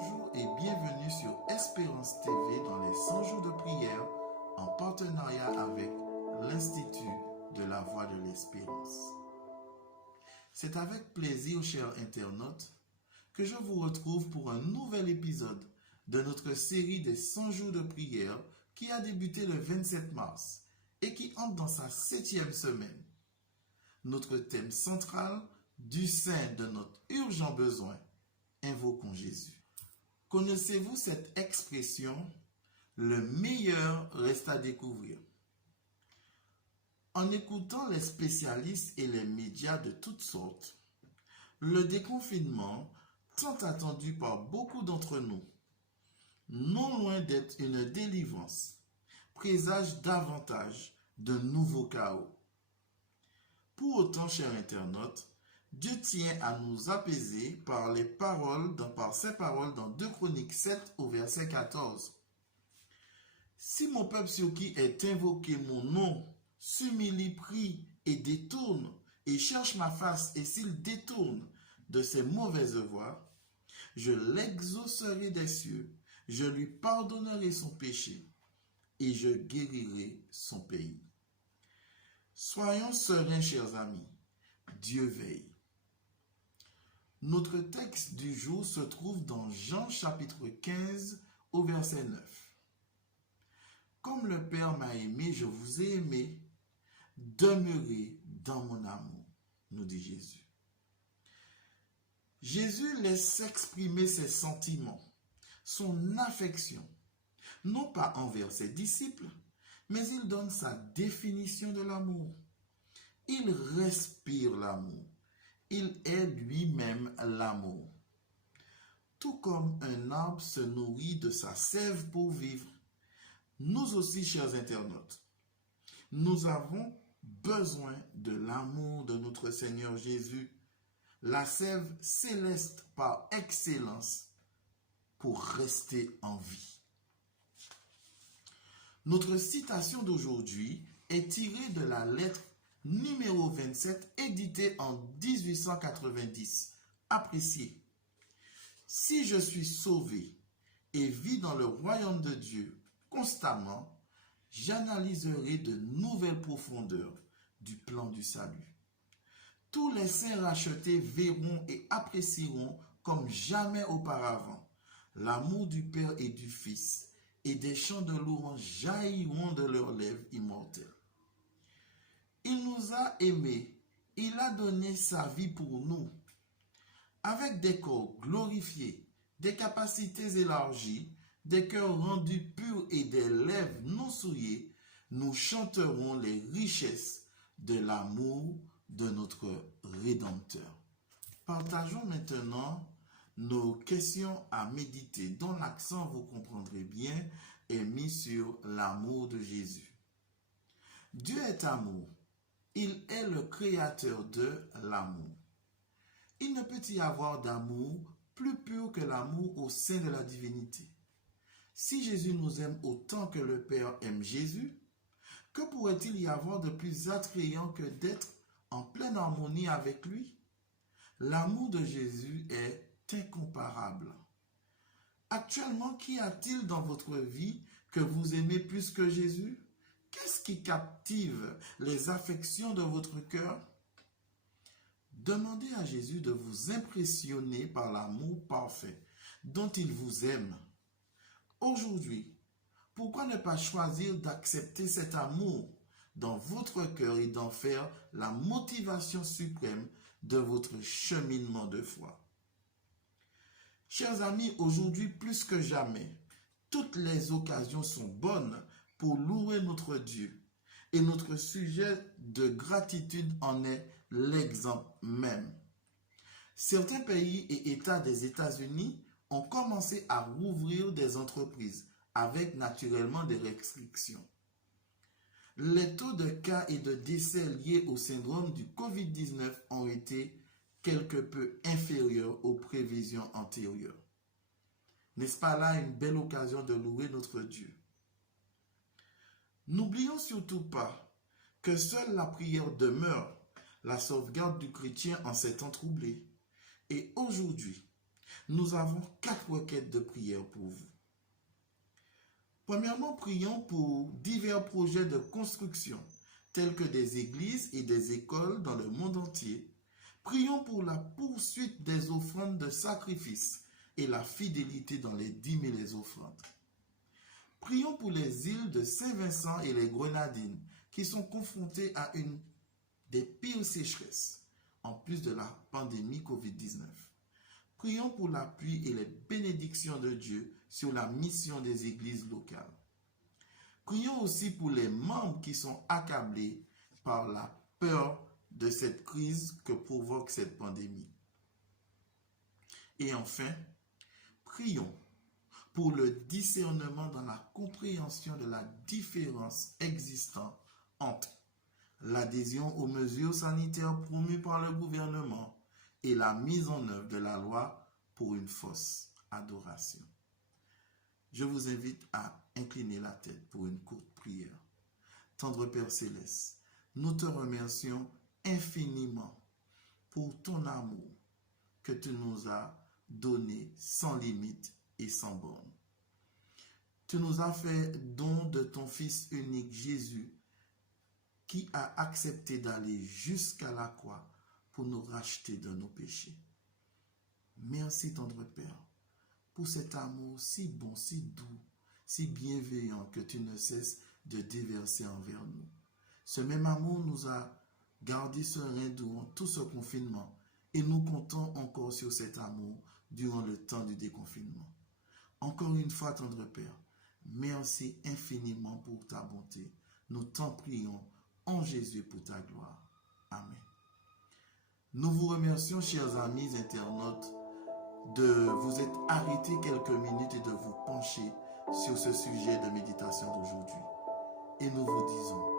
Bonjour et bienvenue sur Espérance TV dans les 100 jours de prière en partenariat avec l'Institut de la Voix de l'Espérance. C'est avec plaisir, chers internautes, que je vous retrouve pour un nouvel épisode de notre série des 100 jours de prière qui a débuté le 27 mars et qui entre dans sa 7e semaine. Notre thème central, du sein de notre urgent besoin, invoquons Jésus. Connaissez-vous cette expression, le meilleur reste à découvrir? En écoutant les spécialistes et les médias de toutes sortes, le déconfinement, tant attendu par beaucoup d'entre nous, non loin d'être une délivrance, présage davantage de nouveaux chaos. Pour autant, chers internautes, Dieu tient à nous apaiser par ses paroles dans 2 Chroniques 7 au verset 14. Si mon peuple sur qui est invoqué mon nom s'humilie, prie et détourne et cherche ma face, et s'il détourne de ses mauvaises voies, je l'exaucerai des cieux, je lui pardonnerai son péché et je guérirai son pays. Soyons sereins, chers amis, Dieu veille. Notre texte du jour se trouve dans Jean chapitre 15 au verset 9. Comme le Père m'a aimé, je vous ai aimé, demeurez dans mon amour, nous dit Jésus. Jésus laisse s'exprimer ses sentiments, son affection, non pas envers ses disciples, mais il donne sa définition de l'amour. Il respire l'amour. Il est lui-même l'amour. Tout comme un arbre se nourrit de sa sève pour vivre, nous aussi, chers internautes, nous avons besoin de l'amour de notre Seigneur Jésus, la sève céleste par excellence, pour rester en vie. Notre citation d'aujourd'hui est tirée de la lettre numéro 27, édité en 1890. Appréciez. Si je suis sauvé et vis dans le royaume de Dieu constamment, j'analyserai de nouvelles profondeurs du plan du salut. Tous les saints rachetés verront et apprécieront comme jamais auparavant l'amour du Père et du Fils, et des chants de louange jailliront de leurs lèvres immortelles. Il nous a aimés, il a donné sa vie pour nous. Avec des corps glorifiés, des capacités élargies, des cœurs rendus purs et des lèvres non souillées, nous chanterons les richesses de l'amour de notre Rédempteur. Partageons maintenant nos questions à méditer, dont l'accent, vous comprendrez bien, est mis sur l'amour de Jésus. Dieu est amour. Il est le créateur de l'amour. Il ne peut y avoir d'amour plus pur que l'amour au sein de la divinité. Si Jésus nous aime autant que le Père aime Jésus, que pourrait-il y avoir de plus attrayant que d'être en pleine harmonie avec lui? L'amour de Jésus est incomparable. Actuellement, qu'y a-t-il dans votre vie que vous aimez plus que Jésus? Qu'est-ce qui captive les affections de votre cœur? Demandez à Jésus de vous impressionner par l'amour parfait dont il vous aime. Aujourd'hui, pourquoi ne pas choisir d'accepter cet amour dans votre cœur et d'en faire la motivation suprême de votre cheminement de foi? Chers amis, aujourd'hui plus que jamais, toutes les occasions sont bonnes pour louer notre Dieu. Et notre sujet de gratitude en est l'exemple même. Certains pays et États des États-Unis ont commencé à rouvrir des entreprises avec naturellement des restrictions. Les taux de cas et de décès liés au syndrome du COVID-19 ont été quelque peu inférieurs aux prévisions antérieures. N'est-ce pas là une belle occasion de louer notre Dieu? N'oublions surtout pas que seule la prière demeure la sauvegarde du chrétien en ces temps troublés. Et aujourd'hui, Nous avons 4 requêtes de prière pour vous. Premièrement, prions pour divers projets de construction, tels que des églises et des écoles dans le monde entier. Prions pour la poursuite des offrandes de sacrifice et la fidélité dans les dîmes et les offrandes. Prions pour les îles de Saint-Vincent et les Grenadines qui sont confrontées à une des pires sécheresses, en plus de la pandémie COVID-19. Prions pour l'appui et les bénédictions de Dieu sur la mission des églises locales. Prions aussi pour les membres qui sont accablés par la peur de cette crise que provoque cette pandémie. Et enfin, prions pour le discernement dans la compréhension de la différence existant entre l'adhésion aux mesures sanitaires promues par le gouvernement et la mise en œuvre de la loi pour une fausse adoration. Je vous invite à incliner la tête pour une courte prière. Tendre Père Céleste, nous te remercions infiniment pour ton amour que tu nous as donné sans limite et sans borne. Tu nous as fait don de ton Fils unique Jésus qui a accepté d'aller jusqu'à la croix pour nous racheter de nos péchés. Merci, tendre Père, pour cet amour si bon, si doux, si bienveillant que tu ne cesses de déverser envers nous. Ce même amour nous a gardés sereins durant tout ce confinement et nous comptons encore sur cet amour durant le temps du déconfinement. Encore une fois, tendre Père, merci infiniment pour ta bonté. Nous t'en prions en Jésus pour ta gloire. Amen. Nous vous remercions, chers amis internautes, de vous être arrêtés quelques minutes et de vous pencher sur ce sujet de méditation d'aujourd'hui. Et nous vous disons